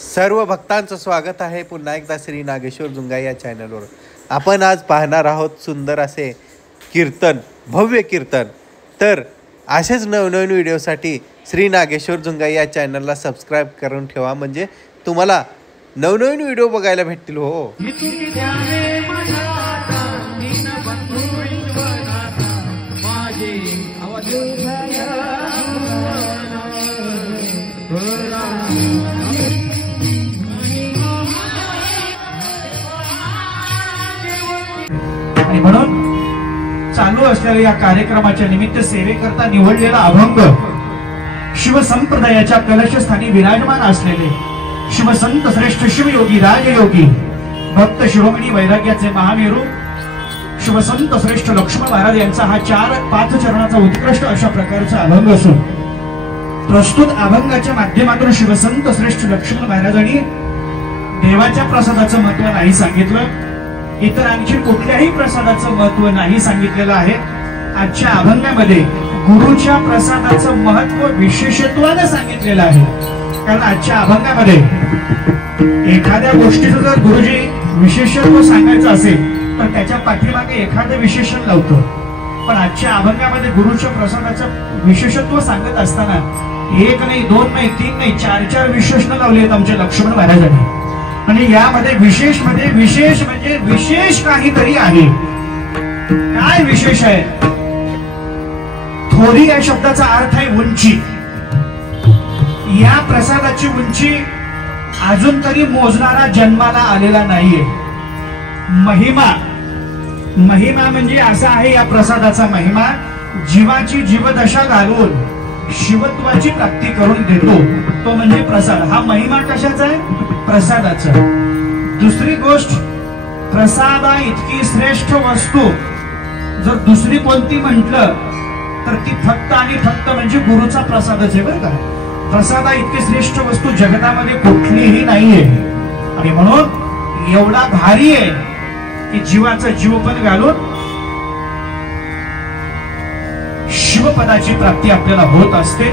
सर्व भक्तांचं स्वागत आहे पुन्हा एकदा श्री नागेश्वर जुंगाई या चॅनलवर। आपण आज पाहणार आहोत सुंदर असे कीर्तन, भव्य कीर्तन। तर असेच नवनवीन व्हिडिओसाठी श्री नागेश्वर जुंगाई या चॅनलला सबस्क्राइब करून ठेवा, म्हणजे तुम्हाला नवनवीन व्हिडिओ बघायला भेटतील। हो आणि म्हणून चालू असलेल्या या कार्यक्रमाच्या निमित्त सेवेकरता निवडलेला अभंग शिवसंप्रदायाच्या कलशस्थानी विराजमान असलेले शिवसंत श्रेष्ठ शिवयोगी राजयोगी भक्त शिरोमणी वैराग्याचे महामेरू शिवसंत श्रेष्ठ लक्ष्मण महाराज यांचा हा 4-5 चरणाचा उत्कृष्ट अशा प्रकारचा अभंग असून प्रस्तुत अभंगाच्या माध्यमातून शिवसंत श्रेष्ठ लक्ष्मण महाराजांनी देवाच्या प्रसादाचं महत्व नाही सांगितलं, इतर आणखी कुठल्याही प्रसादाचं महत्व नाही सांगितलेलं आहे। आजच्या अभंगामध्ये गुरुच्या प्रसादाचं महत्व विशेषत्वाने सांगितलेलं आहे। कारण आजच्या अभंगामध्ये एखाद्या गोष्टीचं जर गुरुजी विशेषत्व सांगायचं असेल तर त्याच्या पाठीमागे एखादं विशेषण लावतो, पण आजच्या अभंगामध्ये गुरुच्या प्रसादाचं विशेषत्व सांगत असताना 1 नाही 2 नाही 3 नाही 4 विशेषण लावले आहेत आमच्या लक्ष्मण महाराजांनी। आणि यामध्ये विशेष म्हणजे विशेष काहीतरी आहे। काय विशेष आहे? थोरी या शब्दाचा अर्थ आहे उंची। या प्रसादाची उंची अजून तरी मोजणारा जन्माला आलेला नाहीये। महिमा म्हणजे असा आहे या प्रसादाचा महिमा, जीवाची जीवदशा घालून शिवत्वाची प्राप्ती करून देतो तो म्हणजे प्रसाद। हा महिमा कशाचा आहे? प्रसादाचा। दुसरी गोष्ट, प्रसादा इतकी श्रेष्ठ वस्तू जर दुसरी कोणती म्हटलं तर ती फक्त आणि फक्त म्हणजे गुरुचा प्रसादच आहे बरं का। प्रसादा इतकी श्रेष्ठ वस्तू जगतामध्ये कुठलीही नाहीये आणि म्हणून एवढा भारी आहे की जीवाचा जीव पण घालून शिवपदाची प्राप्ती आपल्याला होत असते।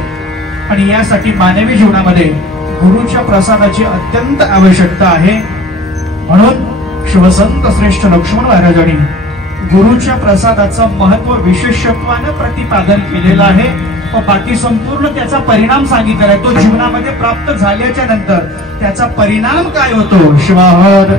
आणि यासाठी मानवी जीवनामध्ये गुरुच्या प्रसादाची अत्यंत आवश्यकता आहे। म्हणून शिवसंत श्रेष्ठ लक्ष्मण महाराजांनी गुरुच्या प्रसादाचं महत्व विशेषत्वाने प्रतिपादन केलेलं आहे व बाकी संपूर्ण त्याचा परिणाम सांगितलेला आहे। तो जीवनामध्ये प्राप्त झाल्याच्या नंतर त्याचा परिणाम काय होतो? शिवाहर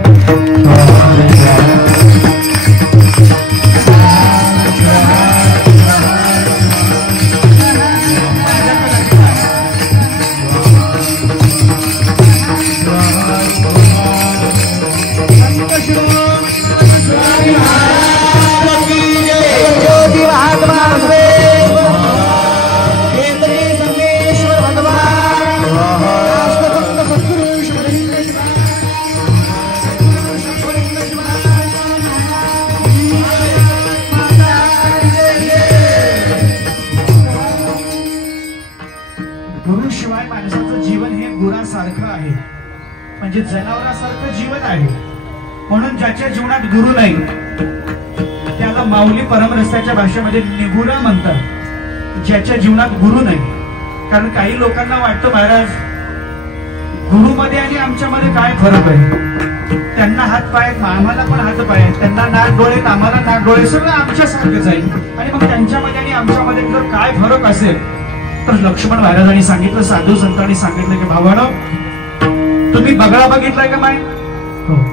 गुरुशिवाय माणसाचं जीवन हे गुरासारखं आहे, म्हणजे जनावरासारखं जीवन आहे। म्हणून ज्याच्या जीवनात गुरु नाही त्याला माऊली परमरस्त्याच्या भाषेमध्ये निगुरा म्हणतात। ज्याच्या जीवनात गुरु नाही, कारण काही लोकांना वाटतं महाराज गुरुमध्ये आणि आमच्यामध्ये काय फरक आहे? त्यांना हात पाय आम्हाला पण हात पाय, त्यांना नाक डोळे आम्हाला नाक डोळे, सगळं आमच्यासारखंच आहे। आणि मग त्यांच्यामध्ये आणि आमच्यामध्ये जर काय फरक असेल तर लक्ष्मण महाराजांनी सांगितलं, साधू संतांनी सांगितलं की भावानो तुम्ही बगळा बघितलाय का? माय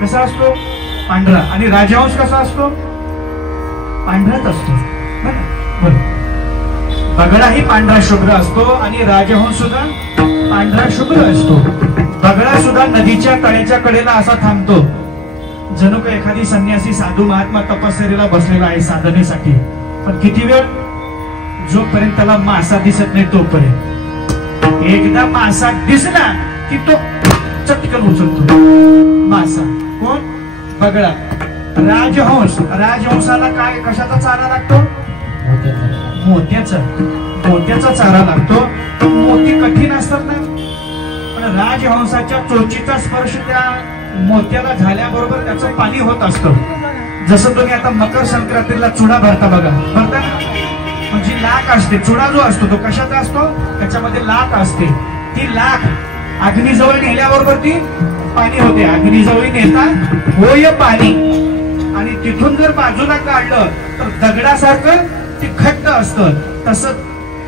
कसा असतो? पांढरा। आणि राजहंस कसा असतो? पांढराच असतो। बगळाही पांढरा शुभ्र असतो आणि राजहंस सुद्धा पांढरा शुभ्र असतो। बगळा सुद्धा नदीच्या तळ्याच्या कडेला असा थांबतो, जणू का एखादी संन्यासी साधू महात्मा तपश्चर्येला बसलेला आहे साधनेसाठी। पण किती वेळ? जोपर्यंत त्याला मासा दिसत नाही तोपर्यंत। एकदा मासा दिसला की तो चटकन उचलतो मासा। कोण? बगळा। राजहंसाला काय कशाचा चारा लागतो? मोत्याचा चारा लागतो। मोती कठीण असतात ना, पण राजहंसाच्या चोचीचा स्पर्श त्या मोत्याला झाल्याबरोबर त्याचं पाणी होत असतं। जसं तुम्ही आता मकर संक्रांतीला चुडा भरता बघा, भरता म्हणजे लाख असते। चुडा जो असतो तो कशाचा असतो? त्याच्यामध्ये लाख असते। ती लाख अग्नीजवळ नेल्याबरोबर ती पाणी होते. अग्नीजवळ नेता होय पाणी, आणि तिथून जर बाजूला काढलं तर दगडासारखं ते घट्ट असतं. तसं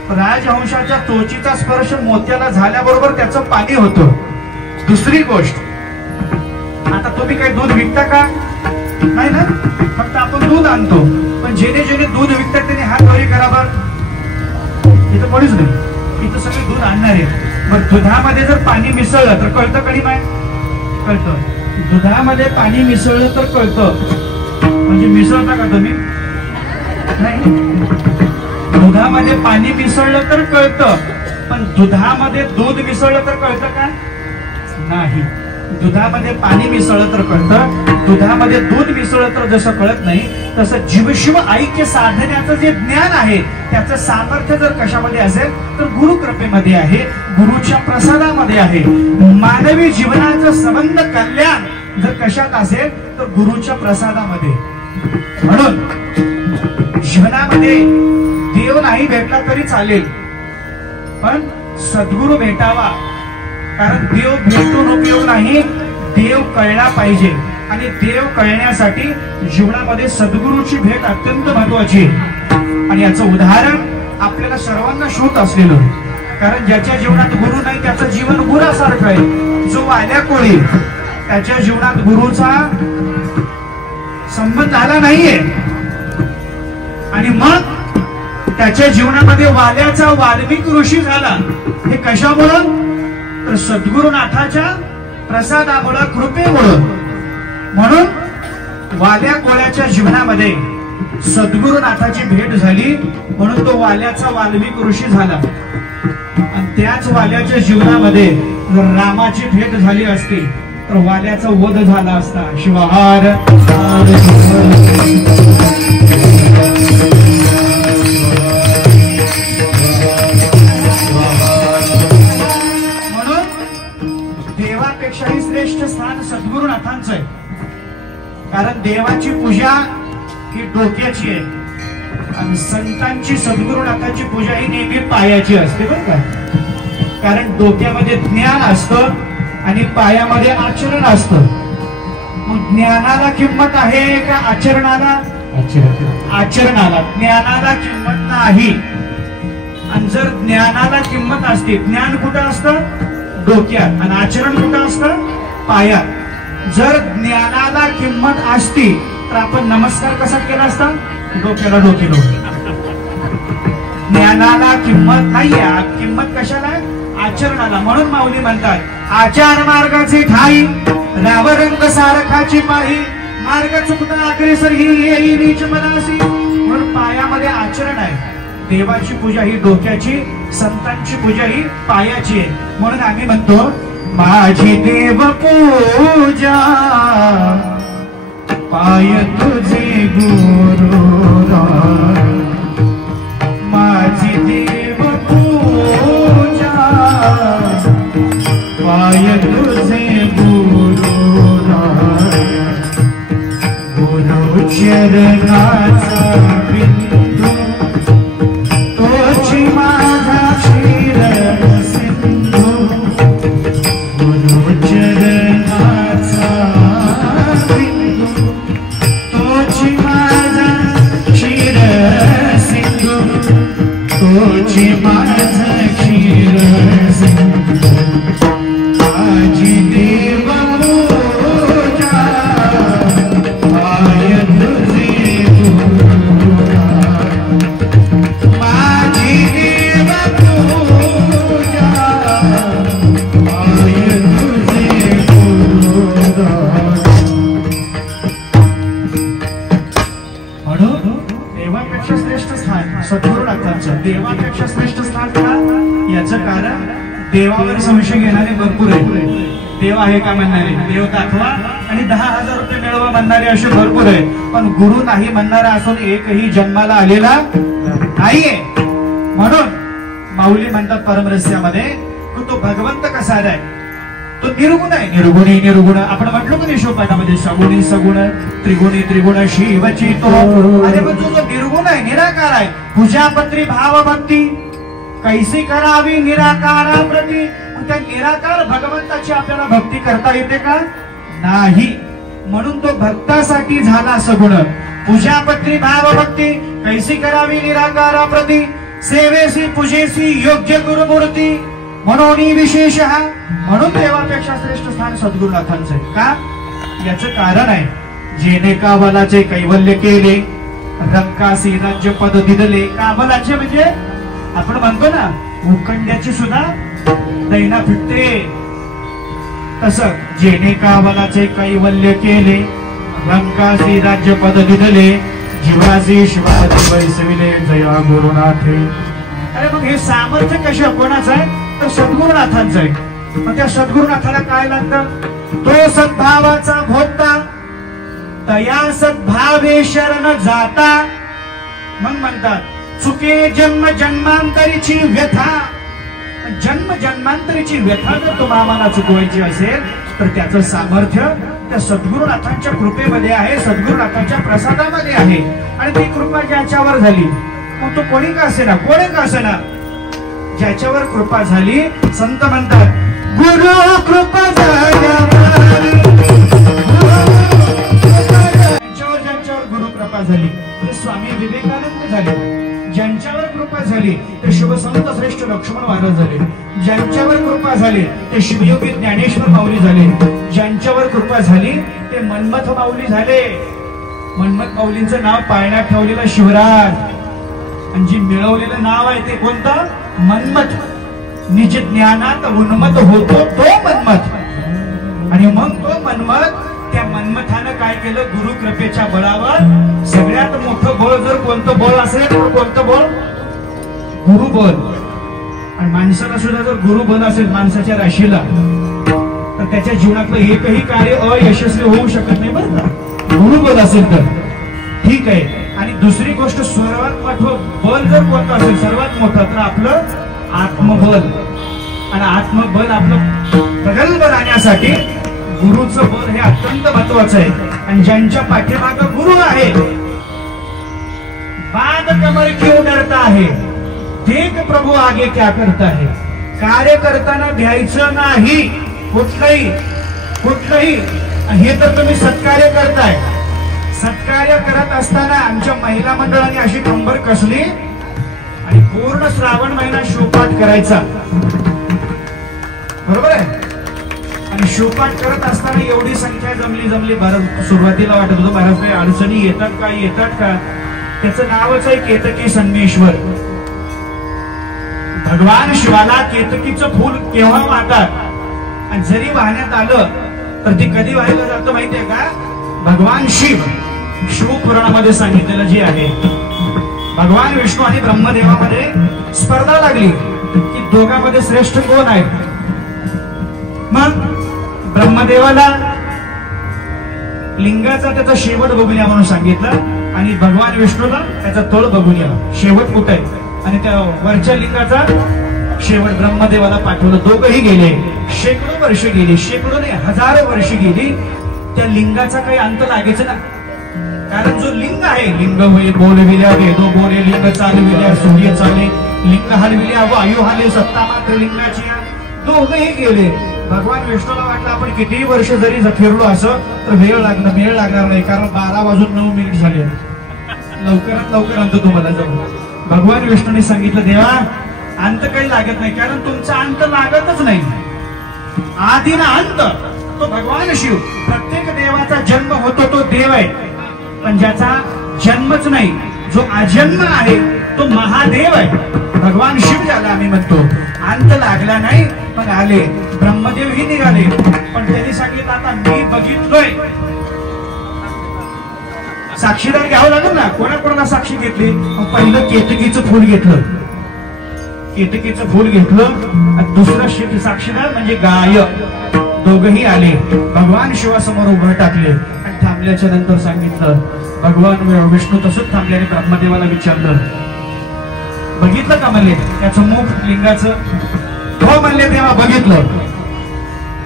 राजहंसाच्या चोचीचा स्पर्श मोत्याला झाल्याबरोबर त्याचं पाणी होतं. दुसरी गोष्ट, आता तुम्ही काही दूध विकता का? नाही ना, फक्त आपण दूध आणतो. पण जेणे जेणे दूध विकतात त्याने हात वरी करा. इथं कोणीच नाही, इथं सगळे दूध आणणारे. मग दुधामध्ये जर पाणी मिसळलं तर कळतं कधी नाही? कळतं. दुधामध्ये पाणी मिसळलं तर कळतं. म्हणजे मिसळता का तुम्ही? नाही. दुधामध्ये पाणी मिसळलं तर कळतं, पण दुधामध्ये दूध मिसळलं तर कळतं का? नाही. दुधामध्ये पाणी मिसळलं तर कळतं, दुधामध्ये दूध मिसळलं तर जसं कळत नाही, तसं जीवशिव ऐक्य साधण्याचं जे ज्ञान आहे त्याचं सामर्थ्य जर कशामध्ये असेल तर गुरुकृपेमध्ये आहे, गुरुच्या प्रसादामध्ये आहे. मानवी जीवनाचं संबंध कल्याण जर कशात असेल तर गुरुच्या प्रसादामध्ये. म्हणून जीवनामध्ये देव नाही भेटला तरी चालेल, पण सद्गुरु भेटावा. कारण देव भेटून उपयोग नाही, देव कळला पाहिजे. आणि देव कळण्यासाठी जीवनामध्ये सद्गुरूची भेट अत्यंत महत्वाची आहे. आणि याचं उदाहरण आपल्याला सर्वांना श्रुत असलेलं, कारण ज्याच्या जीवनात गुरु नाही त्याचं जीवन गुरासारखं आहे. जो वाल्या कोळी त्याच्या जीवनात गुरुचा संबंध आला नाहीये, आणि मग त्याच्या जीवनामध्ये वाल्याचा वाल्मिक ऋषी झाला. हे कशामुळं? तर सद्गुरुनाथाच्या प्रसादामुळं, कृपेमुळं. म्हणून वाल्या कोळ्याच्या जीवनामध्ये सद्गुरुनाथाची भेट झाली, म्हणून तो वाल्याचा वाल्मिक ऋषी झाला. आणि त्याच वाल्याच्या जीवनामध्ये जर रामाची भेट झाली असती तर वाल्याचा वध झाला असता. शिवहार. म्हणून देवापेक्षाही श्रेष्ठ स्थान सद्गुरुनाथांचं आहे. कारण देवाची पूजा ही डोक्याची आहे, आणि संतांची, सद्गुरुनाथांची पूजा ही नेहमी पायाची असते बरं का. कारण डोक्यामध्ये ज्ञान असतं आणि पायामध्ये आचरण असतं. मग ज्ञानाला किंमत आहे का आचरणाला? आचरणाला. ज्ञानाला किंमत नाही. आणि जर ज्ञानाला किंमत असते, ज्ञान कुठं असतं? डोक्यात. आणि आचरण कुठं असतं? पायात. जर ज्ञानाला किंमत असती तर आपण नमस्कार कसा केला असता? डोक्याला डोके डोके. ज्ञानाला किंमत नाहीये, किंमत कशाला? आचरणाला. म्हणून माऊली म्हणतात, आचार मार्गाचे ठाई राव रंग सारखाची पाही, मार्ग चुकता अग्रेसर ही येई नीच मनासी. म्हणून पायामध्ये आचरण आहे. देवाची पूजा ही डोक्याची, संतांची पूजा ही पायाची आहे. म्हणून आम्ही म्हणतो, माझी देव पूजा पाय तुझे गुरु, माझी देव पूजा पाय तुझे गुरु, गुरु चरणाचा बिंदू तोची माझा क्षीर सिंधू, गुरु चरणाचा बिंदू तोची माझा क्षीर सिंधू, तोची माझा क्षीर सिंधू, माझी देव पूजा पाय तुझे गुरु, माझी देव पूजा पाय तुझे गुरु. म्हणून देवापेक्षा श्रेष्ठ स्थान सद्गुरुनाथांचं. देवापेक्षा श्रेष्ठ स्थान का? याचं कारण देवावर संशय घेणारे भरपूर आहेत. देव आहे का म्हणणारे, देव दाखवा आणि 10,000 रुपये मिळवा म्हणणारे असे भरपूर आहेत. पण गुरु नाही म्हणणारा असून एकही जन्माला आलेला नाहीये. म्हणून माऊली म्हणतात परमरहस्यामध्ये, तो भगवंत कसा आहे? तो निर्गुण आहे. निर्गुणी निर्गुण आपण म्हटलो की शिवपाठामध्ये, सगुणी सगुण त्रिगुणी त्रिगुण शिवची तो. अरे पण जो निर्गुण आहे, निराकार आहे, पूजापत्री भावभक्ती कैसी करावी निराकारा प्रती, मग त्या निराकार भगवंताची आपल्याला भक्ती करता येते का? नाही. म्हणून तो भक्तासाठी झाला सगुण. पूजापत्री भाव भक्ती कैसी करावी निराकारा प्रती, सेवेसी पूजेसी योग्य गुरुमूर्ती म्हणून विशेष हा. म्हणून देवापेक्षा श्रेष्ठ स्थान सद्गुरुनाथांचं आहे. का? याचं कारण आहे, जेने कामलाचे कैवल्य केले, रंकासी राज्य पद दिदले. कामलाचे म्हणजे आपण म्हणतो ना, उकंड्याची सुद्धा दैना फिटते. तसं जेने कामलाचे कैवल्य केले, रंकासी राज्य पद दिदले, जीवासी शिवापती वैसविले जया गुरुनाथे. अरे मग हे सामर्थ्य कशा कोणाचं आहे? तर सद्गुरुनाथांचं आहे. मग त्या सद्गुरुनाथाला काय लागतं? तो सद्भावाचा भोगता, तया सद्भावे शरण जाता. मग म्हणतात चुके जन्म जन्मांतरीची व्यथा. जन्म जन्मांतरीची व्यथा जर तुम्हाला चुकवायची असेल तर त्याचं सामर्थ्य त्या सद्गुरुनाथांच्या कृपेमध्ये आहे, सद्गुरुनाथांच्या प्रसादामध्ये आहे. आणि ती कृपा ज्याच्यावर झाली, मग तो कोणी का असेना, कोणी का असेना, ज्याच्यावर कृपा झाली, संत म्हणतात गुरु कृपा ज्यांच्यावर गुरु कृपा झाली ते स्वामी विवेकानंद झाले. ज्यांच्यावर कृपा झाली ते शिवसंत श्रेष्ठ लक्ष्मण महाराज झाले. ज्यांच्यावर कृपा झाली ते शिवयोगी ज्ञानेश्वर माऊली झाले. ज्यांच्यावर कृपा झाली ते मन्मथ माऊली झाले. मन्मथ माऊलींचं नाव पाळण्यात ठेवलेलं शिवराज, आणि जी मिळवलेलं नाव आहे ते कोणतं? मन्मथ. निज ज्ञानात उन्मत होतो तो मन्मथ. आणि मग तो मन्मथ, त्या मन्मथानं काय केलं? गुरु कृपेच्या बळावर. सगळ्यात मोठं बळ जर कोणतं बळ असेल तर कोणतं बळ? गुरु बळ. आणि माणसाला सुद्धा जर गुरु बळ असेल माणसाच्या राशीला, तर त्याच्या जीवनातलं एकही कार्य अयशस्वी होऊ शकत नाही बरं का, गुरु बळ असेल तर. ठीक आहे. आणि दुसरी गोष्ट, सर्वात मोठं बल जर कोणतं असेल सर्वात मोठं, तर आपलं आत्मबल. आणि आत्मबल आपलं प्रगल्भ राहण्यासाठी गुरुचं बल हे अत्यंत महत्वाचं आहे. आणि ज्यांच्या पाठीमागे गुरु आहे, बाद कमर क्यों डरता है, देख प्रभू आगे क्या करता है. कार्य करताना भ्यायचं नाही कुठलंही. हे तर तुम्ही सत्कार्य करताय. सत्कार्य करत असताना आमच्या महिला मंडळाने अशी कंबर कसली आणि पूर्ण श्रावण महिना शिवपाठ करायचा, बरोबर आहे. आणि शिवपाठ करत असताना एवढी संख्या जमली भारत. सुरुवातीला वाटत होतं महाराज काही अडचणी येतात का. त्याचं नावच आहे केतकी संगमेश्वर. भगवान शिवाला केतकीचं फूल केव्हा वाहतात, आणि जरी वाहण्यात आलं तर ते कधी वाहिलं जातं माहितीये का? भगवान शिवपुराणामध्ये सांगितलेलं जे आहे, भगवान विष्णू आणि ब्रह्मदेवामध्ये स्पर्धा लागली की दोघांमध्ये श्रेष्ठ कोण आहे. मग ब्रह्मदेवाला लिंगाचा त्याचा शेवट बघून या म्हणून सांगितलं, आणि भगवान विष्णूला त्याचा तळ बघून या, शेवट कुठे आहे. आणि त्या वरच्या लिंगाचा शेवट ब्रह्मदेवाला पाठवलं. दोघंही गेले. शेकडो वर्ष गेली, शेकडो नाही हजारो वर्ष गेली. त्या लिंगाचा काही अंत लागायचं ना, कारण जो लिंग आहे, लिंग होय बोलविल्या वेदो बोले, लिंग चालविल्या सूर्य चाले, लिंग हलविल्या वायू हाले, सत्ता मात्र लिंगाची. दोघंही गेले. भगवान विष्णूला वाटलं आपण कितीही वर्ष जरी फिरलो असं तर वेळ लागणार नाही, कारण 12:09 झाले, लवकरात लवकर अंत तुम्हाला जाऊ. भगवान विष्णूने सांगितलं देवा अंत काही लागत नाही, कारण तुमचा अंत लागतच नाही. आधी ना अंत तो भगवान शिव. प्रत्येक देवाचा जन्म होतो तो देव आहे, पण ज्याचा जन्मच नाही, जो अजन्म आहे तो महादेव आहे, भगवान शिव ज्याला आम्ही म्हणतो. अंत लागला नाही पण आले. ब्रह्मदेव ही निघाले, पण त्यांनी सांगितलं आता मी बघितलोय. साक्षीदार घ्यावं लागेल ना, कोणाकोणाला साक्षी घेतली. पहिलं केतकीचं फूल घेतलं, केतकीचं फूल घेतलं, आणि दुसरं साक्षीदार म्हणजे गाय. दोघही आले, भगवान शिवासमोर उभं टाकले आणि थांबल्याच्या नंतर सांगितलं. भगवान विष्णू तसंच थांबल्याने ब्रह्मदेवाला विचारलं, बघितलं का म्हणले त्याचं मुख लिंगाचं. हो म्हणले तेव्हा बघितलं.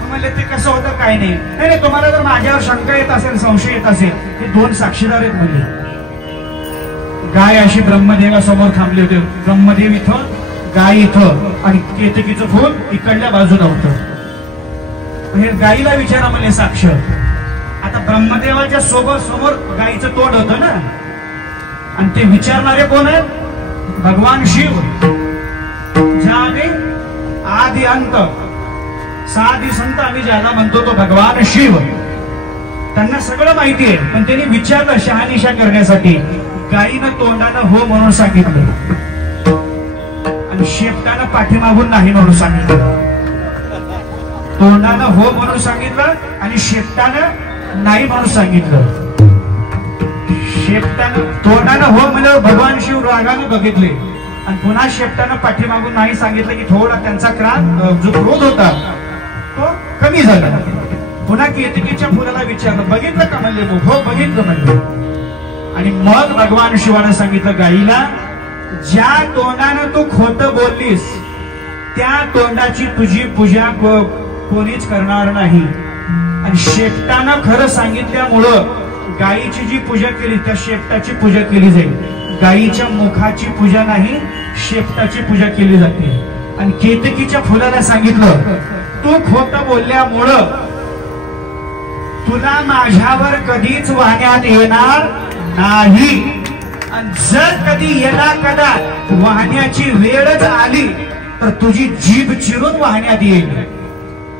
म्हणले ते कसं होतं काय नाही. तुम्हाला जर माझ्यावर शंका येत असेल, संशय येत असेल, हे 2 साक्षीदार आहेत म्हणले. गाय अशी ब्रह्मदेवासमोर थांबले होते. ब्रह्मदेव इथं गाय इथं आणि केतकीचं फूल इकडल्या बाजूला होतं. हे गायीला विचारा म्हणे साक्ष. आता ब्रह्मदेवाच्या समोर गायीचं तोंड होतं ना, आणि ते विचारणारे कोण आहेत? भगवान शिव. ज्या आम्ही आदि अंत साधी संत आम्ही ज्याला म्हणतो तो भगवान शिव. त्यांना सगळं माहिती आहे, पण त्यांनी विचारलं शहानिशा करण्यासाठी. गायीनं तोंडानं हो म्हणून सांगितलं आणि शेपटानं पाठीमागून नाही म्हणून सांगितलं. तोंडानं हो म्हणून सांगितलं आणि शेपटानं नाही म्हणून सांगितलं. शेपटानं तोंडानं हो म्हणजे भगवान शिव रागाने बघितले आणि पुन्हा शेपटानं पाठीमागून नाही सांगितलं की थोडा त्यांचा जो क्रोध होता तो कमी झाला. पुन्हा केतकीच्या फुलाला विचारलं, बघितलं का म्हणले? हो बघितलं म्हणले. आणि मग भगवान शिवानं सांगितलं गाईला, ज्या तोंडानं तू खोटं बोललीस त्या तोंडाची तुझी पूजा कोणीच करणार नाही. आणि शेपटानं खरं सांगितल्यामुळं गायीची जी पूजा केली त्या शेपटाची पूजा केली जाईल. गायीच्या मुखाची पूजा नाही, शेपटाची पूजा केली जाते. आणि केतकीच्या फुलाला सांगितलं, तू खोटं बोलल्यामुळं तुला माझ्यावर कधीच वाहण्यात येणार नाही. आणि जर कधी येणार कदा वाहण्याची वेळच आली तर तुझी जीभ चिरून वाहण्यात येईल.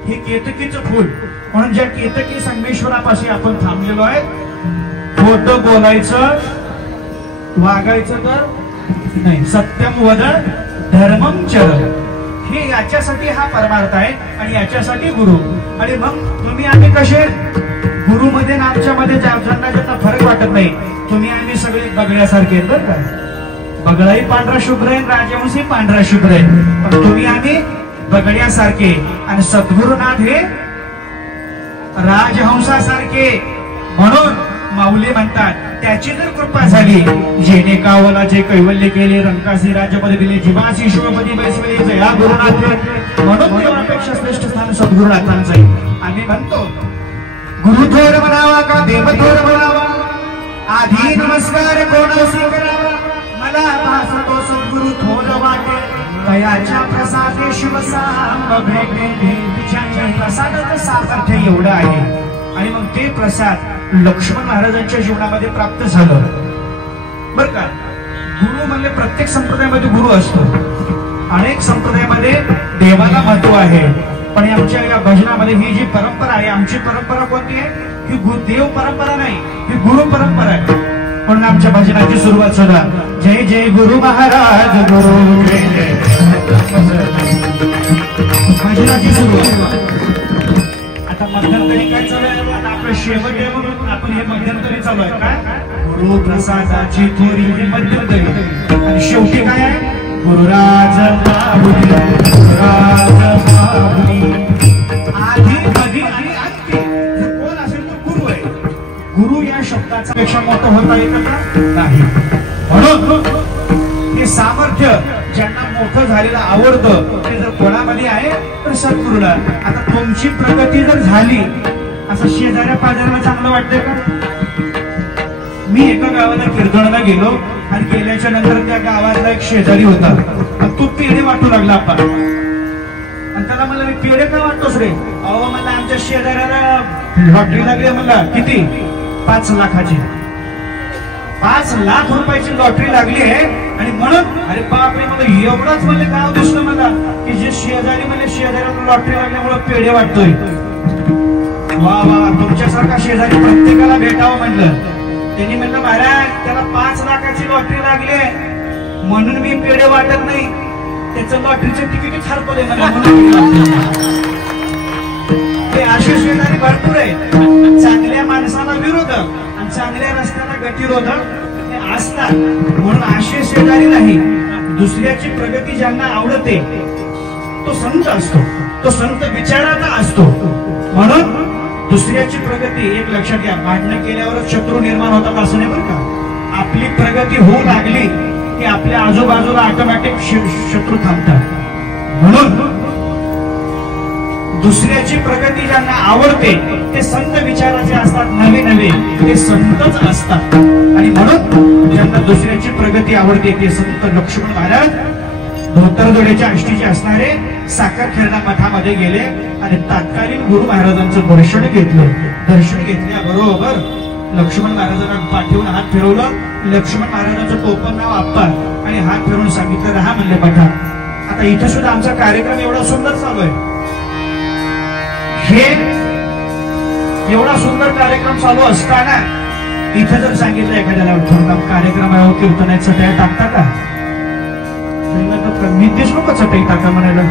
हे केतकीचं फूल. म्हणून ज्या केतकी संगमेश्वरापाशी आपण थांबलेलो आहे, खोटं बोलायचं वागायचं तर नाही. सत्यम वद धर्मम चर, हे याच्यासाठी हा परमार्थ आहे आणि याच्यासाठी गुरु. आणि मग तुम्ही आम्ही कसे गुरुमध्ये आणि आमच्यामध्ये ज्यांना फरक वाटत नाही. तुम्ही आम्ही सगळे बगड्यासारखे आहेत बरं का. बगडाही पांढरा शुभ्र आहे, राजहंसही पांढरा शुभ्र आहे, पण तुम्ही आम्ही बगड्यासारखे. आणि सद्गुरुनाथ हे राजहंसासारखे. म्हणून माऊली म्हणतात, त्याची जर कृपा झाली, जेने कावला जे कैवल्य केले, रंकासी राज्यपदी दिले, जीवासी शिवपदी बैसवले, जया गुरुनाथ. म्हणून देवापेक्षा श्रेष्ठ स्थान सद्गुरुनाथांचं आहे. आम्ही म्हणतो गुरु थोर म्हणावा का देव थोर म्हणावा, आधी नमस्कार कोणासी करावा, मला भासतो सद्गुरु थोर वाटे, कयाच्या प्रसादे शिवसांब भेटे. ज्याच्या प्रसादाचं सामर्थ्य एवढं आहे. आणि मग ते प्रसाद लक्ष्मण महाराजांच्या जीवनामध्ये प्राप्त झालं बरं का. गुरु म्हणजे प्रत्येक संप्रदायामध्ये गुरु असतो. अनेक संप्रदायामध्ये देवाला महत्व आहे, पण आमच्या या भजनामध्ये ही जी परंपरा आहे, आमची परंपरा कोणती आहे? ही देव परंपरा नाही, ही गुरु परंपरा आहे. म्हणून आमच्या भजनाची सुरुवात सुद्धा जय जय गुरु महाराज गुरु. भजनाची सुरुवात. आता मध्यंतरी काय चालू आहे? आपलं शेवट आहे म्हणून आपण हे मध्यंतरी चालू आहे काय? गुरु प्रसादाची थोरी ही मध्यंतरी. आणि शेवटी काय आहे? गुरुराज माऊली, गुरुराज माऊली. आधी मधी आणि अंती कोण असेल तर गुरु आहे. गुरु या शब्दाचा पेक्षा मोठं होता येतं का? नाही. म्हणून हे सामर्थ्य ज्यांना मोठं झालेलं आवडतं ते जर कोणामध्ये आहे तर सद्गुरूला. आता तुमची प्रगती जर झाली, असं शेजाऱ्या पाजाऱ्याला चांगलं वाटतंय का? मी एका गावाला कीर्तनाला गेलो आणि गेल्याच्या नंतर त्या गावातला एक शेजारी होता आणि तो पेढे वाटू लागला आपण. आणि त्याला म्हणलं, मी पेढे का वाटतोस रे? अहो म्हणलं, आमच्या शेजाऱ्याला लॉटरी लागली. म्हणला किती? 5 लाखाची. 5 लाख रुपयाची लॉटरी लागली आहे. आणि म्हणून अरे बापरे म्हणलं, एवढंच म्हणले गाव दिसलं मला की जे शेजारी म्हणजे शेजाऱ्याला लॉटरी लागल्यामुळे पेढे वाटतोय. वा वा, तुमच्यासारखा शेजारी प्रत्येकाला भेटावं म्हणलं. त्यांनी म्हणलं, महाराज त्याला 5 लाखाची लॉटरी लागली म्हणून मी पेढे वाटत नाही, त्याचं लॉटरीचं तिकीटच हरपलंय मला म्हणून. ते असे शेजारी भरपूर आहे. चांगल्या माणसाला विरोधक आणि चांगल्या रस्त्याला गतिरोधक हे असतात. म्हणून असे शेजारी नाही. दुसऱ्याची प्रगती ज्यांना आवडते तो संत असतो, तो संत विचाराचा असतो. म्हणून दुसऱ्याची प्रगती एक लक्षात घ्या, भांडणं केल्यावरच शत्रू निर्माण होतात असं नाही बरं का. आपली प्रगती होऊ लागली की आपल्या आजूबाजूला ऑटोमॅटिक शत्रू थांबतात. म्हणून दुसऱ्याची प्रगती ज्यांना आवडते ते संत विचाराचे असतात, नवे नवे ते संतच असतात. आणि म्हणून ज्यांना दुसऱ्याची प्रगती आवडते ते संत लक्ष्मण महाराज धोतरजोड्याच्या आष्टीचे असणारे साखरखेरणा मठामध्ये गेले आणि तात्कालीन गुरु महाराजांचं दर्शन घेतलं. दर्शन घेतल्याबरोबर लक्ष्मण महाराजांना पाठवून हात फिरवलं. लक्ष्मण महाराजांचं टोपण नाव आप्पा आणि हात फिरवून सांगितलं राहा म्हणले मठात. आता इथं सुद्धा आमचा कार्यक्रम एवढा सुंदर चालू आहे. हे एवढा सुंदर कार्यक्रम चालू असताना इथं जर सांगितलं एखाद्याला कार्यक्रम आहे कीर्तनाचा त्या टाकता का? मी तेच लोक चटई टाका म्हणायला.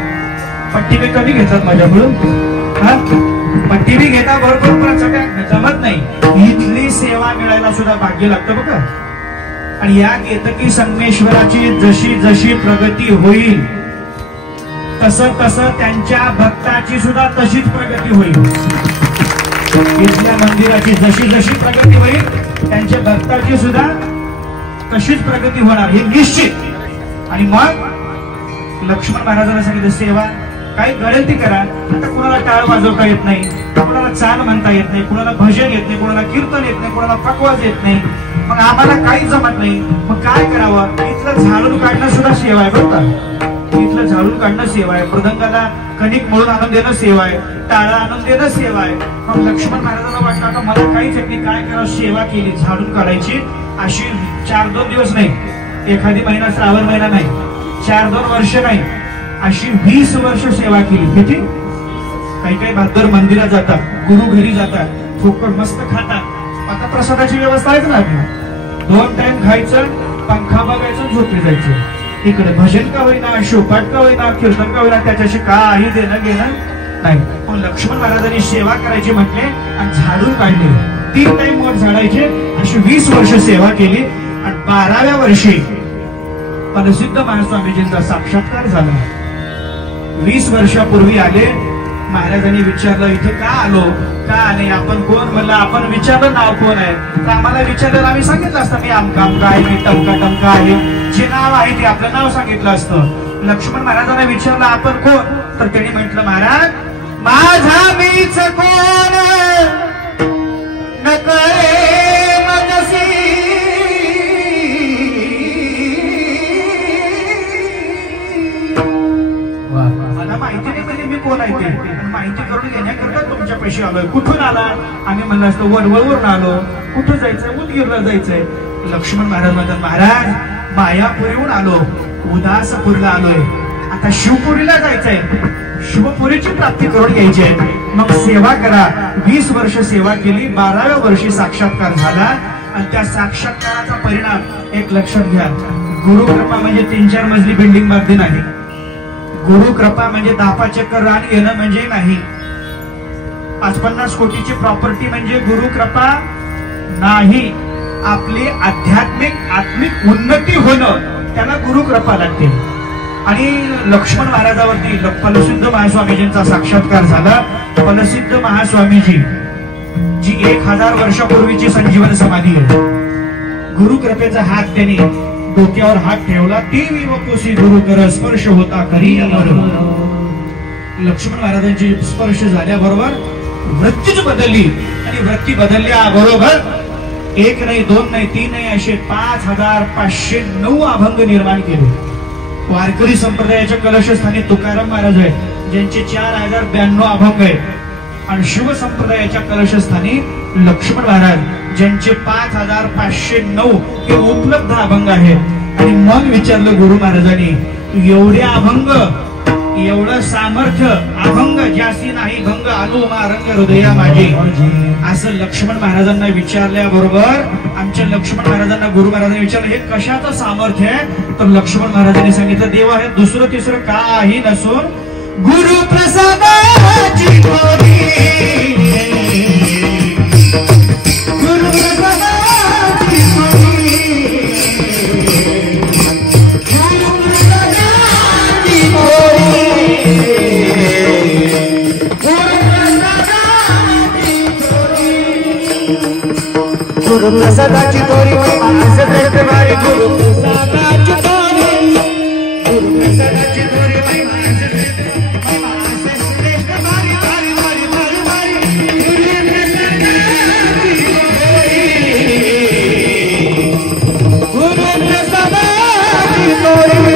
पट्टी बी कमी घेतात माझ्याकडून. पट्टी बी घेता भरपूर पण चट्या जमत नाही. इथली सेवा मिळायला सुद्धा भाग्य लागतं बघा. आणि या केतकी संगमेश्वराची जशी जशी प्रगती होईल तसं तसं त्यांच्या भक्ताची सुद्धा तशीच प्रगती होईल. इथल्या मंदिराची जशी जशी प्रगती होईल त्यांच्या भक्ताची सुद्धा तशीच प्रगती होणार हे निश्चित. आणि मग लक्ष्मण महाराजांना सांगितलं सेवा काही गळेल ती करा. आता कुणाला टाळ वाजवता येत नाही, कुणाला चाल म्हणता येत नाही, कुणाला भजन येत नाही, कुणाला कीर्तन येत नाही, कुणाला पकवाज येत नाही. मग आम्हाला काही जमत नाही. मग काय करावं? इथलं झाडून काढणं सुद्धा सेवा आहे बरं का. इथलं झाडून काढणं सेवा आहे. मृदंगाला कणिक मळून आणून देणं सेवा आहे. टाळा आणून देणं सेवा आहे. मग लक्ष्मण महाराजांना वाटलं आता मला काहीच येत नाही, काय करावं? सेवा केली झाडून काढायची. अशी 4-2 दिवस नाही, एखादी महिना श्रावण महिना नाही, 4-2 वर्ष नाही, अशी 20 वर्ष सेवा केली. किती? काही काही बहादर मंदिरात जातात, गुरु घरी जातात, फुकट मस्त खातात. आता प्रसादाची व्यवस्था आहे ना आपली. 2 टाइम खायचं, पंखा बघायचं, झोपी जायचं. इकडे भजन का होईना, शिवपाठ का होईना, कीर्तन का होईना, त्याच्याशी काही देणं घेणं नाही. पण लक्ष्मण महाराजांनी सेवा करायची म्हटले आणि झाडून काढले. 3 टाइम वर झाडायचे. अशी 20 वर्ष सेवा केली. आणि 12व्या वर्षी प्रसिद्ध महास्वामीजींचा साक्षात्कार झाला. 20 वर्षापूर्वी आले. महाराजांनी विचारलं इथं का आलो, का आले, आपण कोण? म्हणलं आपण विचारलं नाव कोण आहे. तर आम्हाला विचारलं आम्ही सांगितलं असतं मी आमका आमका आहे, मी टमका टमका आहे. जे नाव आहे ते आपलं नाव सांगितलं असतं. लक्ष्मण महाराजांना विचारलं आपण कोण? तर त्यांनी म्हटलं महाराज माझा मीच कोण न कळे मनसी मला माहिती नाही म्हणजे मी कोण आहे ते माहिती करून घेण्याकरता तुमच्या पैसे आलोय. कुठून आला? आम्ही म्हणलं असतं वडवळवरून आलो. कुठं जायचंय? उदगीरला जायचंय. लक्ष्मण महाराज म्हणतात महाराज मायापुरीहून आलो, उदासपूरला आलोय, आता शिवपुरीला जायचंय, शिवपुरीची प्राप्ती करून घ्यायची आहे. मग सेवा करा. 20 वर्ष सेवा केली. 12व्या वर्षी साक्षात्कार झाला. आणि त्या साक्षात्काराचा परिणाम एक लक्षात घ्या. गुरुकृपा म्हणजे 3-4 मजली बिल्डिंग बांधली नाही. गुरुकृपा म्हणजे 10 चक्कर रान घेणं म्हणजे नाही. 50-50 कोटीची प्रॉपर्टी म्हणजे गुरुकृपा नाही. आपली आत्मिक उन्नती होणं त्याला गुरुकृपा लागते. आणि लक्ष्मण महाराजावरती फलसिद्ध महास्वामीजींचा साक्षात्कार झाला. फलसिद्ध महास्वामीजी जी 1000 वर्षापूर्वीची संजीवन समाधी आहे. गुरुकृपेचा हात त्यांनी डोक्यावर हात ठेवला. देवी व कोशी गुरु कर स्पर्श होता करी अमर. लक्ष्मण महाराजांची स्पर्श झाल्याबरोबर वृत्तीच बदलली. आणि वृत्ती बदलल्याबरोबर 1 नाही 2 नाही 3 नाही असे 5509 अभंग निर्माण केले. वारकरी संप्रदायाच्या कलशस्थानी तुकाराम महाराज आहेत ज्यांचे 4092 अभंग आहेत. आणि शिव संप्रदायाच्या कलशस्थानी लक्ष्मण महाराज ज्यांचे 5509 हे उपलब्ध अभंग आहेत. आणि मग विचारलं गुरु महाराजांनी एवढे अभंग, एवढं सामर्थ्य, अभंग ज्यासी नाही भंग आलो मारंग हृदया माझे, असं लक्ष्मण महाराजांना विचारल्याबरोबर आमच्या लक्ष्मण महाराजांना गुरु महाराजांनी विचारलं हे कशाचं सामर्थ्य आहे? तर लक्ष्मण महाराजांनी सांगितलं देवा हे दुसरं तिसरं काही नसून गुरु प्रसादाची गोडी, गुरु प्रसादाची गोडी, गुरु प्रसादाची गोडी, गुरु प्रसादाची गोडी माझं करते बारी गुरु प्रसादाची गोडी, गुरु प्रसादाची गोडी माझं गुरु प्रसादाची गोडी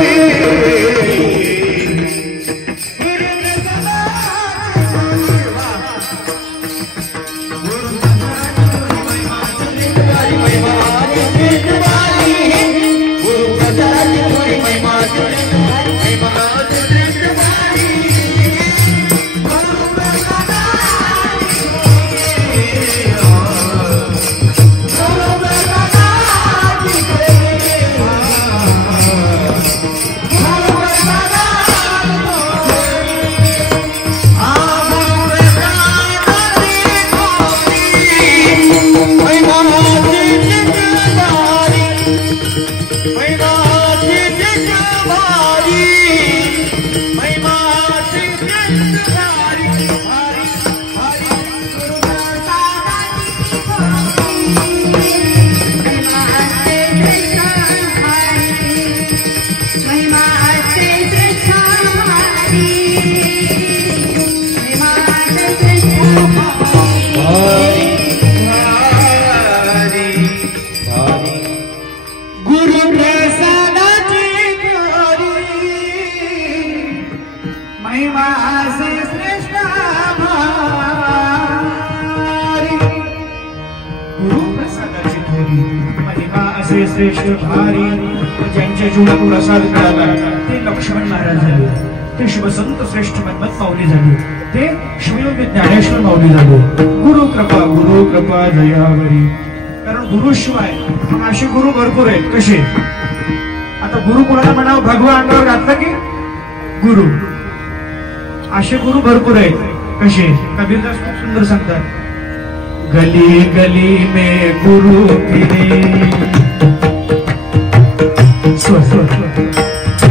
श्रेष्ठ भारी ज्यांच्या जीवनात प्रसाद मिळाला ते लक्ष्मण महाराज झाले, ते शिवसंत श्रेष्ठ मन्मथ माऊली झाले, ते शिवयोगी ज्ञानेश्वर माऊली झाले. गुरु कृपा दयावरी. कारण गुरुशिवाय असे गुरु भरपूर आहेत. कसे? आता गुरु कोणाला म्हणावं? भगवा अंगावर घातलं की गुरु. असे गुरु भरपूर आहेत. कसे? कबीरदास खूप सुंदर सांगतात, गली गली में गुरु फिरे,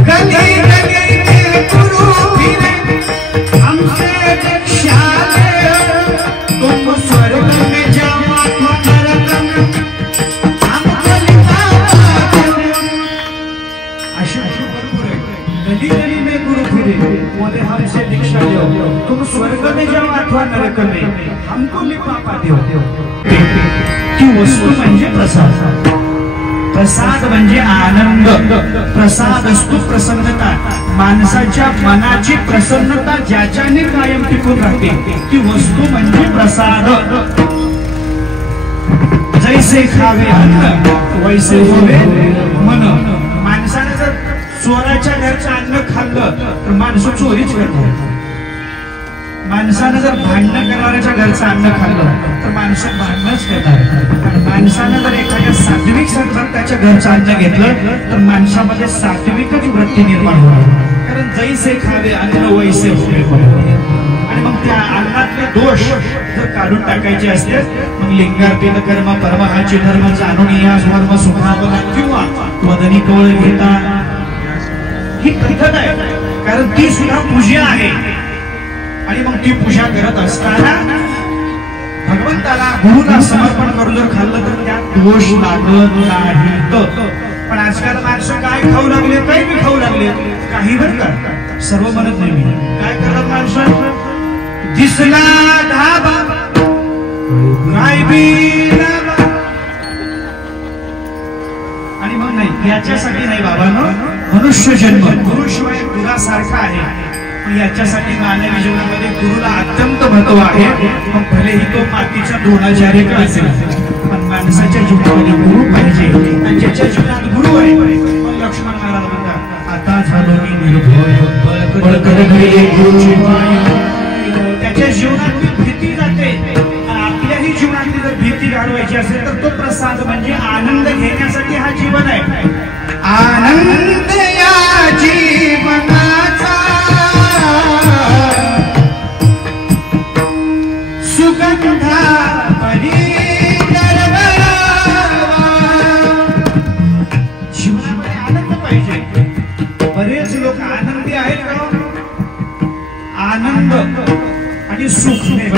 गली गली में गुरु फिरे, हमसे दीक्षा ले, तुम स्वर्ग में जाओ तो नरक में हमको निकालो. अशी भरपूर आहे. गली गली में गुरु फिरे, बोले हमसे दीक्षा लो, तुम स्वर्ग में जाओ अथवा नरक में हमको निपापा दो. ती वस्तू म्हणजे प्रसाद. प्रसाद म्हणजे आनंद. प्रसाद असतो प्रसन्नता. माणसाच्या मनाची प्रसन्नता ज्याच्याने कायम टिकून राहते ती वस्तू म्हणजे प्रसाद. जैसे खावे अन्न वैसे होवे मन. माणसाने जर चोराच्या घरचं अन्न खाल्लं तर माणसं चोरीच करतात. माणसानं जर भांडण करणाऱ्याच्या घरचं अन्न खाल्लं तर माणसं भांडणच करणार. माणसानं जर एखाद्या सात्विक संतांच्या घरचं अन्न घेतलं तर माणसामध्ये सात्विकच वृत्ती निर्माण होणार. कारण जैसे खावे अन्न वैसे होवे. आणि मग त्या अन्नातले दोष जर काढून टाकायचे असते मग लिंगार्पित कर्म परमहाची धर्म जाणून या धर्म सुखावला किंवा वदनी कवळ घेता ही पद्धत आहे. कारण ती सुद्धा पूजा आहे. आणि मग ती पूजा करत असताना भगवंताला गुरुला समर्पण करून जर खाल्लं तर त्यात दोष लागत नाही. पण आजकाल माणसं काय खाऊ लागले? काही बी खाऊ लागले. काही बरं का, सर्व म्हणत नाही मी. काय करतात माणसं? दिसला धाबा काय बी लावा. आणि मग नाही, याच्यासाठी नाही बाबांनो. मनुष्य जन्म गुरुशिवाय गुरासारखा आहे. याच्यासाठी मानवी जीवनामध्ये गुरुला अत्यंत महत्व आहे. मग भलेही तो मातीच्या द्रोणाचार्य असेल पण माणसाच्या जीवनामध्ये गुरु पाहिजे. आणि ज्याच्या जीवनात गुरु आहे मग लक्ष्मण महाराज म्हणतात, आता झालो मी निर्भय बळकट घडले गुरुची माय. त्याच्या जीवनातली भीती जाते. आपल्याही जीवनातली जर भीती घालवायची असेल तर तो प्रसाद म्हणजे आनंद घेण्यासाठी हा जीवन आहे. आनंद या जीवनाचा सुगंधा जीवनामध्ये आनंद पाहिजे. बरेच लोक आनंदी आहेत का? आनंद आणि सुख नाही.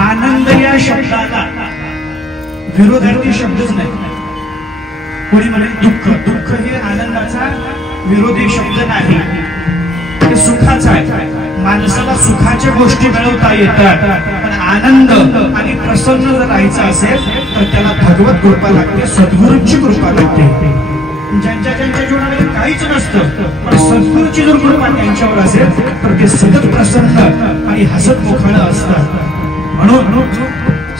आनंद या शब्दाला विरोधार्थी शब्दच नाही. कोणी म्हणे दुःख. दुःख हे आनंदाचा विरोधी शब्द नाही, ते सुखाचा आहे. माणसाला सुखाच्या गोष्टी मिळवता येतात पण आनंद आणि प्रसन्न जर राहायचं असेल तर त्याला भगवत कृपा लागते, सद्गुरूंची कृपा लागते. ज्यांच्या जीवनामध्ये काहीच नसतं पण सद्गुरूची जर कृपा त्यांच्यावर असेल तर ते सतत प्रसन्न आणि हसत मुखानं असतात. म्हणून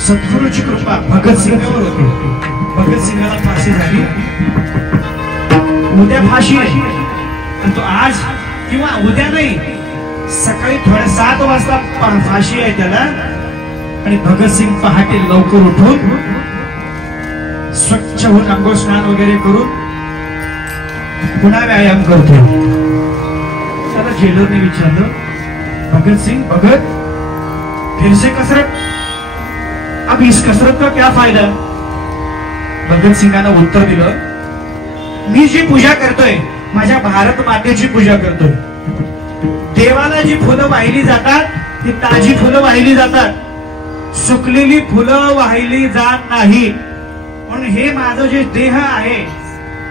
सद्गुरूची कृपा भगतसिंगावर होती. भगतसिंगाला फाशी झाली. उद्या फाशी आहे आणि तो आज किंवा उद्या नाही, सकाळी 7 वाजता फाशी आहे त्याला. आणि भगतसिंग पहाटे लवकर उठून स्वच्छ होऊन अंघोळ स्नान वगैरे करून पुन्हा व्यायाम करतो. त्याला जेलरने विचारलं, भगतसिंग भगत फिर से कसरत, अब इस कसरत का क्या फायदा? भगतसिंगानं उत्तर दिलं, मी जी पूजा करतोय माझ्या भारत मातेची पूजा करतोय. देवाला जी फुलं वाहिली जातात ती ताजी फुलं वाहिली जातात, सुकलेली फुलं वाहिली जात नाही. म्हणून हे माझं जे देह आहे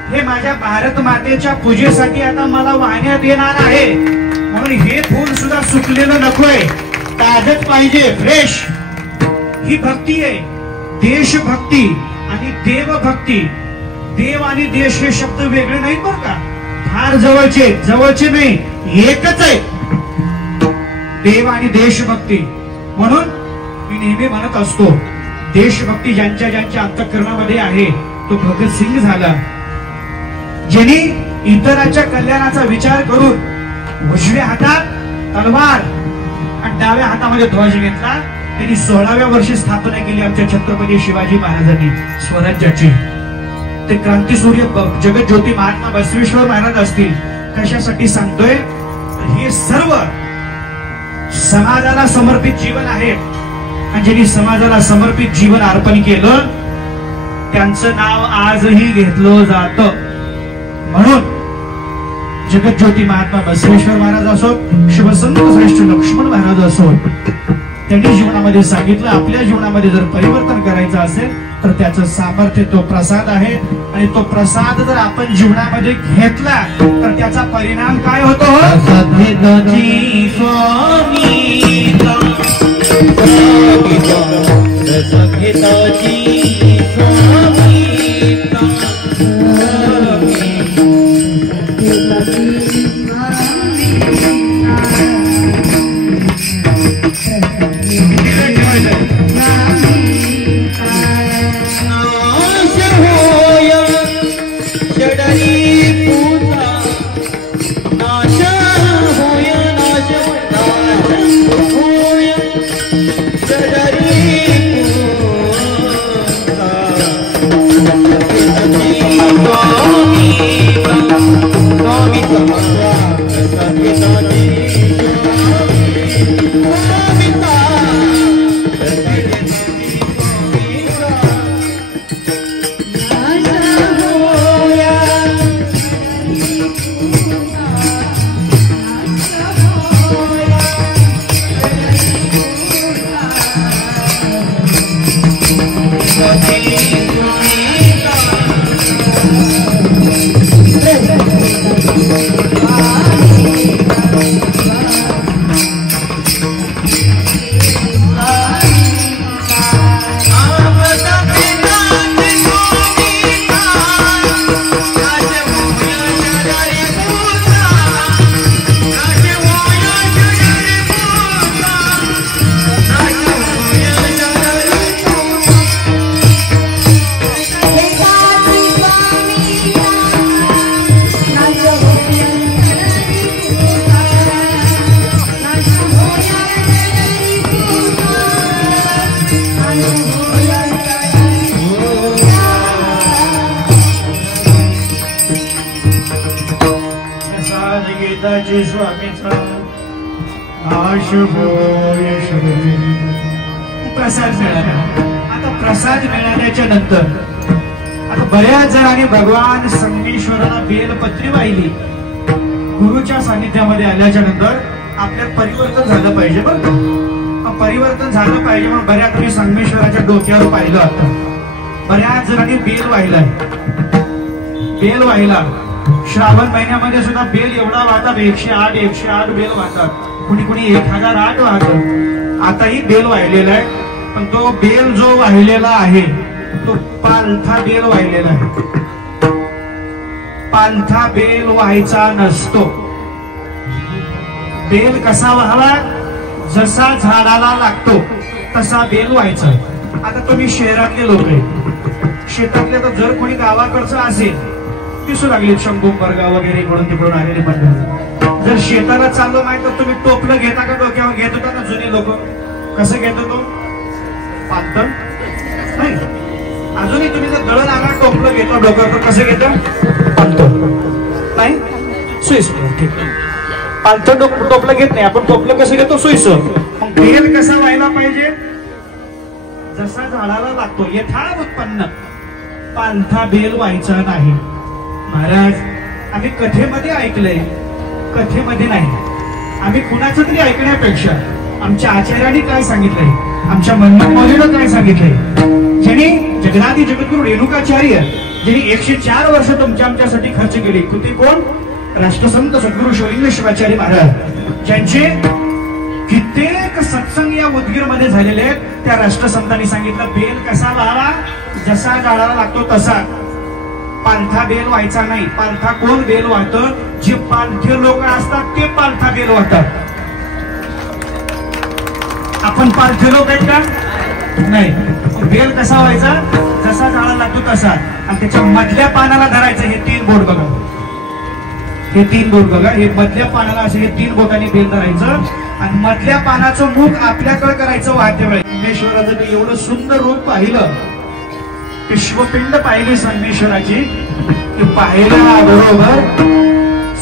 हे माझ्या भारत मातेच्या पूजेसाठी आता मला वाहण्यात येणार आहे. म्हणून हे फुल सुद्धा सुकलेलं नकोय, ताजच पाहिजे, फ्रेश. ही भक्ती आहे, देशभक्ती आणि देवभक्ती. देव आणि देश हे शब्द वेगळे नाहीत बरं का, फार जवळचे नाही, एकच आहे देव आणि देशभक्ती. म्हणून मी नेहमी म्हणत असतो, देशभक्ती ज्यांच्या अंतःकरणामध्ये आहे तो तो भगतसिंग झाला, ज्यांनी इतरांच्या कल्याणाचा विचार करून उजव्या हातात तलवार आणि डाव्या हातामध्ये ध्वज घेतला. त्यांनी 16व्या वर्षी स्थापना केली आमच्या छत्रपती शिवाजी महाराजांनी स्वराज्याची. ते क्रांतीसूर्य जगज्योती महात्मा बसवेश्वर महाराज असतील. कशासाठी सांगतोय? हे सर्व समाजाला समर्पित जीवन आहे आणि ज्यांनी समाजाला समर्पित जीवन अर्पण केलं त्यांचं नाव आजही घेतलं जातं. म्हणून जगज्योती महात्मा बसवेश्वर महाराज असो, शिवसंत श्रेष्ठ लक्ष्मण महाराज असो, त्यांनी जीवनामध्ये सांगितलं आपल्या जीवनामध्ये जर परिवर्तन करायचं असेल तर त्याचं सामर्थ्य तो प्रसाद आहे आणि तो प्रसाद जर आपण जीवनामध्ये घेतला तर त्याचा परिणाम काय होतो? प्रसाद मिळाला. आता प्रसाद मिळाल्याच्या नंतर आता बऱ्याच जणांनी भगवान संगमेश्वराला बेलपत्री वाहिली. गुरुच्या सानिध्यामध्ये आल्याच्या नंतर आपल्यात परिवर्तन झालं पाहिजे. बरं परिवर्तन झालं पाहिजे म्हणून बऱ्याच तुम्ही संगमेश्वराच्या डोक्यावर पाहिलं. आता बऱ्याच जणांनी बेल वाहिलाय. बेल वाहिला. श्रावण महिन्यामध्ये सुद्धा बेल एवढा वाहतात, 108 बेल वाहतात. कुणी कुणी 1008 वाहतात. आताही बेल वाहिलेला आहे पण तो बेल जो वाहिलेला आहे तो पालथा बेल वाहिलेला आहे. पालथा बेल व्हायचा नसतो. बेल कसा व्हावा? जसा झाडाला लागतो तसा बेल व्हायचा. आता तुम्ही शहरातले लोक आहे, शेतातले तर जर कोणी गावाकडचं असेल दिसू लागले शंभूंबर्गा वगैरे इकडून तिकडून आलेले मंडळ. जर शेताला चाललो नाही तर तुम्ही टोपलं घेता का डोक्यावर? घेत होता ना जुने लोक. कसं घेत होतो? पातळ नाही. अजूनही तुम्ही जर दळण आणा टोपलं घेतो डोक्यावर तर कसं घेतं? पातळ नाही, सुईसर. ठीक पालथं टोपलं घेत नाही आपण. टोपलं कसं घेतो? सुईसर. मग बेल कसा व्हायला पाहिजे? जसा झाडाला लागतो यथा उत्पन्न. पालथा बेल व्हायचा नाही. महाराज आम्ही कथेमध्ये ऐकलंय, कथेमध्ये नाही. आम्ही कुणाचं तरी ऐकण्यापेक्षा आमच्या आचार्यांनी काय सांगितलंय, आमच्या मनमोहनीनं काय सांगितलंय, ज्यांनी जगदादी जगद्गुरु रेणुकाचार्य ज्यांनी 104 वर्ष तुमच्या आमच्यासाठी खर्च केली. कुठे कोण? राष्ट्रसंत सद्गुरु शिवलिंग शिवाचार्य महाराज, ज्यांचे कित्येक सत्संग या उदगीर मध्ये झालेले आहेत. त्या राष्ट्रसंतांनी सांगितलं बेल कसा व्हावा? जसा झाडाला लागतो तसा. पालथा बेल व्हायचा नाही. पालथा कोण बेल वाहतं? जे पालथे लोक असतात ते पालथा बेल वाहतात. आपण पालथे लोक आहेत का? नाही, बेल कसा व्हायचा, जसा जाळा लागतो तसा, आणि त्याच्या मधल्या पानाला धरायचं. हे 3 बोट बघा, हे 3 बोट बघा, हे मधल्या पानाला असे हे 3 बोटांनी बेल धरायचं आणि मधल्या पानाचं मुख आपल्याकडे करायचं वाहते वेळी. संगमेश्वराचं ते एवढं सुंदर रूप पाहिलं, ते शिवपिंड पाहिली संगमेश्वराची, की पाहिल्या बरोबर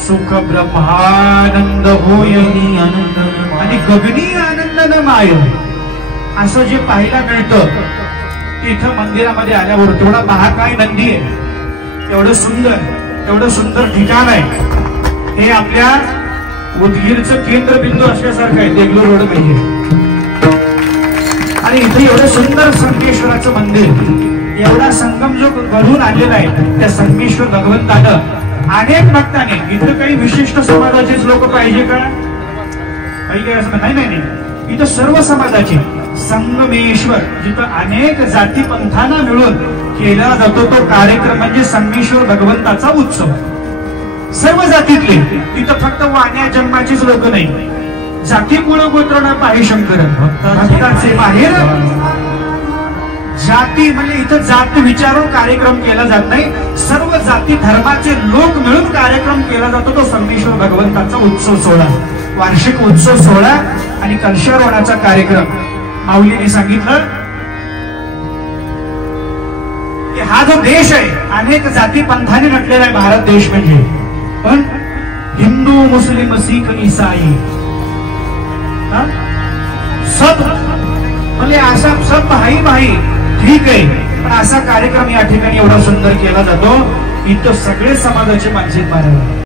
सुख ब्रह्मानंद होय आनंद आणि गगनी आनंद न माय, असं जे पाहायला मिळतं तिथं मंदिरामध्ये आल्यावर. तेवढा महाकाय नंदी आहे, एवढं सुंदर ठिकाण आहे. हे आपल्या उदगीरचं केंद्रबिंदू असल्यासारखं आहे, देगलूर रोड पाहिजे. आणि इथे एवढं सुंदर संगमेश्वराचं मंदिर, एवढा संगम जो घडून आलेला आहे त्या संगमेश्वर भगवंतानं अनेक भक्तांनी, इथं काही विशिष्ट समाजाचेच लोक पाहिजे का, काही असं नाही, इथं सर्व समाजाचे संगमेश्वर, जिथं अनेक जाती पंथांना मिळून केला जातो तो कार्यक्रम म्हणजे संगमेश्वर भगवंताचा उत्सव. सर्व जातीतले, तिथं फक्त वाण्या जन्माचीच लोक नाही, जाती कुळ गोत्र न पाहे शंकर भक्ताचे बाहेर जाती, म्हणजे इथं जात विचारून कार्यक्रम केला जात नाही, सर्व जाती धर्माचे लोक मिळून कार्यक्रम केला जातो तो संगमेश्वर भगवंताचा उत्सव सोहळा, वार्षिक उत्सव सोहळा आणि कलशारोहणाचा कार्यक्रम. माऊलीने सांगितलं की हा जो देश आहे अनेक जाती पंथाने नटलेला आहे भारत देश म्हणजे, पण हिंदू मुस्लिम सिख ईसाई सब म्हणजे असा सब भाई ठीक आहे, पण असा कार्यक्रम या ठिकाणी एवढा सुंदर केला जातो, इथं सगळे समाजाचे मानसिक मारायला.